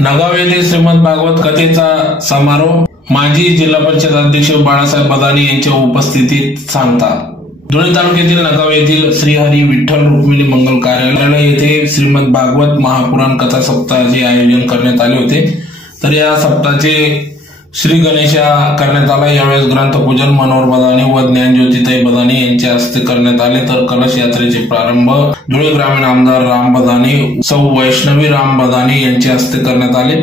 नगाव येथे श्रीमद भागवत कथेचा समारोप माजी जिल्हा परिषद अध्यक्ष बाळासाहेब बदाने यांच्या उपस्थितीत सांगतात। धुळे तालुक्यातील नगाव येथील श्रीहरी विठ्ठल रुक्मिणी मंगल कार्यालय येथे श्रीमद भागवत महापुराण कथा सप्ताहाचे आयोजन करण्यात आले होते। तर या सप्ताहाचे श्री गणेशा करण्यात आला। यावेळेस ग्रंथपूजन मनोहर बदाने व ज्ञानज्योतिताई बदाने यांच्या हस्ते करण्यात आले। तर कलश यात्रेचे प्रारंभ धुळे ग्रामीण आमदार राम बदाने सौ वैष्णवी राम बदाने यांच्या हस्ते करण्यात आले।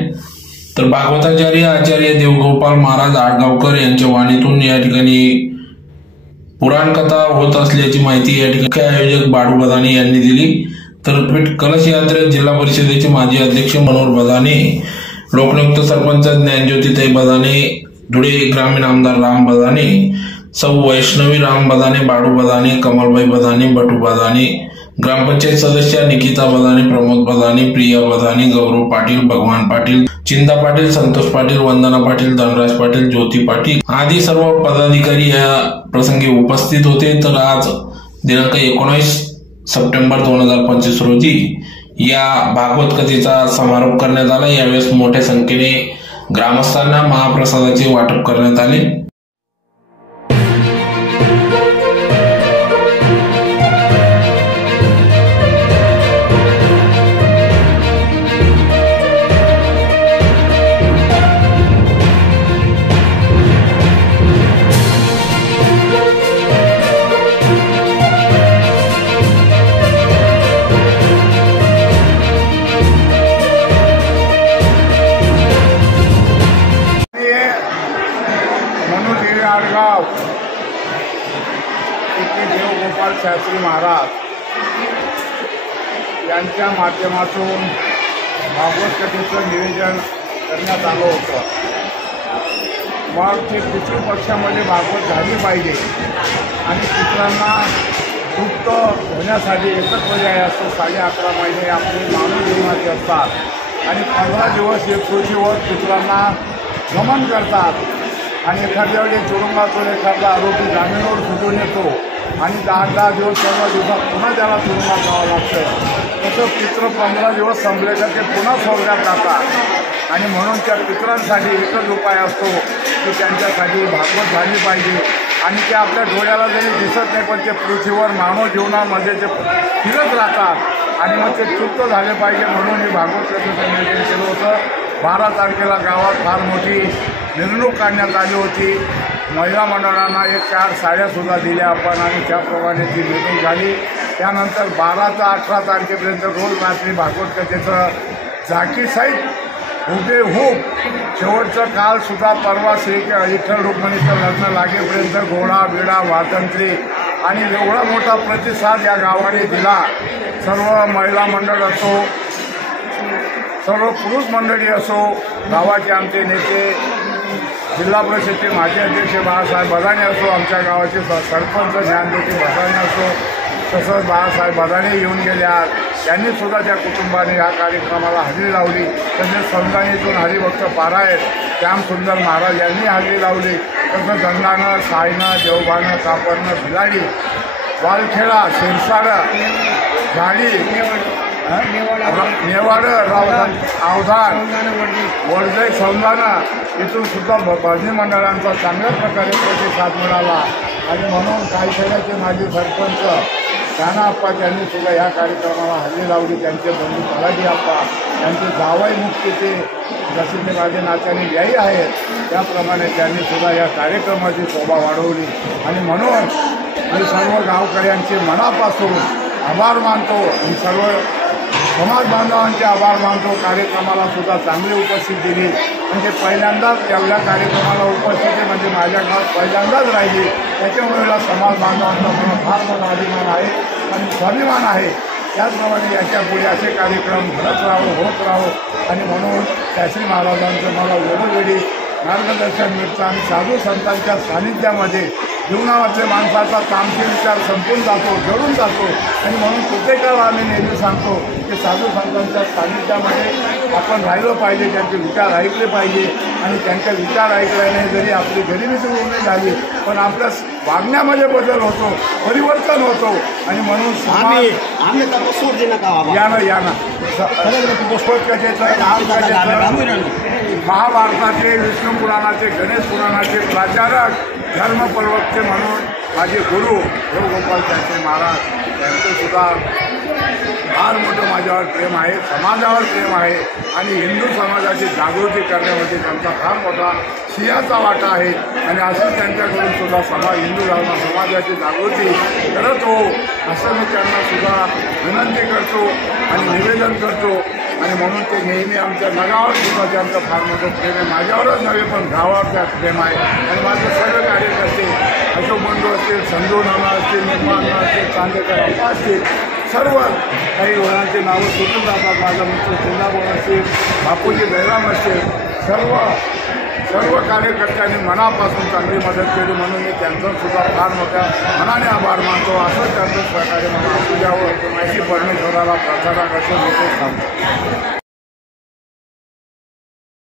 तर भागवताचार्य आचार्य देवगोपाल महाराज आडगावकर यांच्या वाणीतून या ठिकाणी पुराण कथा होत असल्याची माहिती या ठिकाणी आयोजक बाळू बदाने यांनी दिली। तर कलश यात्रेत जिल्हा परिषदेचे माजी अध्यक्ष मनोहर बदाने, लोकनियुक्त सरपंच ज्ञानज्योतिताई बदाने, धुळे ग्रामीण आमदार राम बदाने, सौ वैष्णवी राम बदाने, बाळू बदाने, कमलबाई बदाने, बटू बदाने, ग्रामपंचायत सदस्य निकिता बदाने, प्रमोद बदाने, प्रिया बदाने, गौरव पाटील, भगवान पाटील, चिंता पाटील, संतोष पाटील, वंदना पाटील, धनराज पाटील, ज्योती पाटील आदी सर्व पदाधिकारी या प्रसंगी उपस्थित होते। तर आज दिनांक 19 सप्टेंबर 2025 रोजी या भागवत कथेचा समारोप करण्यात आला। यावेळेस मोठ्या संख्येने ग्रामस्थांना महाप्रसादाचे वाटप करण्यात आले। आडगाव इथे देवगोपाल शास्त्री महाराज यांच्या माध्यमातून भागवत कथेचं नियोजन करण्यात आलं होतं। मग ते पितृपक्षामध्ये भागवत झाली पाहिजे आणि पितरांना तृप्त होण्यासाठी एकच पर्याय असतो, 11.5 महिने आपले मानव जीवनाचे असतात आणि 15 दिवस हे पृथ्वीवर पितरांना नमन करतात आणि एखाद्या वेळी तुरुंगातून एखादा आरोपी जामीनवर सुटून येतो आणि 10 दिवस 15 दिवसात पुन्हा त्याला तुरुंगात जावं लागतं। तसं पितृ 15 दिवस संपले तर ते पुन्हा स्वर्गात जातात आणि म्हणून त्या पितरांसाठी एकच उपाय असतो की त्यांच्यासाठी भागवत झाली पाहिजे आणि ते आपल्या डोळ्याला जरी दिसत नाही पण ते पृथ्वीवर मानव जीवनामध्ये ते फिरत राहतात आणि मग ते तृप्त झाले पाहिजे म्हणून हे भागवत कथेचं नियोजन केलं होतं। 12 तारखेला गावात फार मोठी मिरवणूक काढण्यात आली होती। महिला मंडळांना 4 साड्यासुद्धा दिल्या आपण आणि त्याप्रमाणे ती मिरवणूक झाली। त्यानंतर 12 ते 18 तारखेपर्यंत रोज रात्री भागवत कथेचं झाकीसहित हुबेहूब शेवटचं कालसुद्धा परवा श्री विठ्ठल रुक्मिणीचं लग्न लागेपर्यंत घोडा बिडा वाजंत्री आणि एवढा मोठा प्रतिसाद या गावाने दिला। सर्व महिला मंडळ असो, सर्व पुरुष मंडळी असो, गावाचे आमचे नेते, जिल्हा परिषदेचे माजी अध्यक्ष बाळासाहेब बदाने असो, आमच्या गावाचे सरपंच ज्ञानज्योती बदाने असो, तसंच बाळासाहेब बदाने येऊन गेले आज, त्यांनीसुद्धा त्या कुटुंबाने या कार्यक्रमाला हजेरी लावली। तसेच संदानीतून हरिभक्त पारायण श्यामसुंदर महाराज यांनी हजेरी लावली। तसंच गंगानं, सायनं, देवबानं, कापडनं, भिलाडी, वालखेडा, शिरसाडं, झाडी, नेवाड, अवधान, वडजय, सौंदाना इथून सुद्धा भजनी मंडळांचा चांगल्या प्रकारे प्रतिसाद मिळाला आणि म्हणून कायखेड्याचे माजी सरपंच कानाप्पा त्यांनी सुद्धा या कार्यक्रमाला हजेरी लावली। त्यांचे बंधू तलाठी आप्पा, त्यांचे जावई मुक्तीचे जसे ते माझे नात्याने व्यायी आहेत त्याप्रमाणे त्यांनी सुद्धा या कार्यक्रमाची शोभा वाढवली आणि म्हणून मी सर्व गावकऱ्यांचे मनापासून आभार मानतो आणि सर्व समाज बांधवांचे आभार मानतो। कार्यक्रमाला सुद्धा चांगली उपस्थिती दिली म्हणजे पहिल्यांदाच एवढ्या कार्यक्रमाला उपस्थिती म्हणजे माझ्या गावात पहिल्यांदाच राहिली। त्याच्यामुळे समाज बांधवांचा मला फार मोठा अभिमान आहे आणि स्वाभिमान आहे। त्याचप्रमाणे याच्या पुढे असे कार्यक्रम घडत राहो, होत राहो आणि म्हणून शास्त्री महाराजांचं मला वेळोवेळी मार्गदर्शन मिळतं आणि साधू संतांच्या सानिध्यामध्ये जीवनावरचे माणसाचा तामसी विचार संपून जातो, जळून जातो आणि म्हणून प्रत्येकाला आम्ही नेहमी सांगतो की साधू संतांच्या सानिध्यामध्ये आपण राहिलं पाहिजे, त्यांचे विचार ऐकले पाहिजे आणि त्यांच्या विचार ऐकल्याने जरी आपली गरिबी दूर नाही झाली पण आपल्या वागण्यामध्ये बदल होतो, परिवर्तन होतो आणि म्हणून महाभारताचे, विष्णू पुराणाचे, गणेश पुराणाचे प्राचारक, धर्मप्रवक्ते म्हणून माझे गुरु गोपाल त्यांचे महाराज यांचं सुद्धा फार मोठं माझ्यावर प्रेम आहे, समाजावर प्रेम आहे आणि हिंदू समाजाची जागृती करण्यामध्ये त्यांचा फार मोठा सिंहाचा वाटा आहे आणि असं त्यांच्याकडून सुद्धा हिंदू धर्म समाजाची जागृती करत हो असं मी त्यांना सुद्धा विनंती करतो आणि निवेदन करतो आणि म्हणून ते नेहमी आमच्या नगावर सुद्धा त्यांचं फार मोठं प्रेम आहे, माझ्यावरच नव्हे पण गावावर त्यात प्रेम आहे आणि माझे सर्व कार्यकर्ते अशोक बंधू असतील, संजू नाना असतील, निर्माण असतील, चांदेकर अप्पा असतील, सर्व काही वडिलांची नावं सुटून जातात, माझा मित्र सिंधाबोन असतील, बापूजी जयराम असतील, सर्व कार्यकर्त्यांनी मनापासून चांगली मदत केली म्हणून मी त्यांचं सुद्धा फार मोठ्या मनाने आभार मानतो. असं त्यांचं सहकार्य मला असू द्यावं अशी परमेश्वराला प्रार्थना करतो.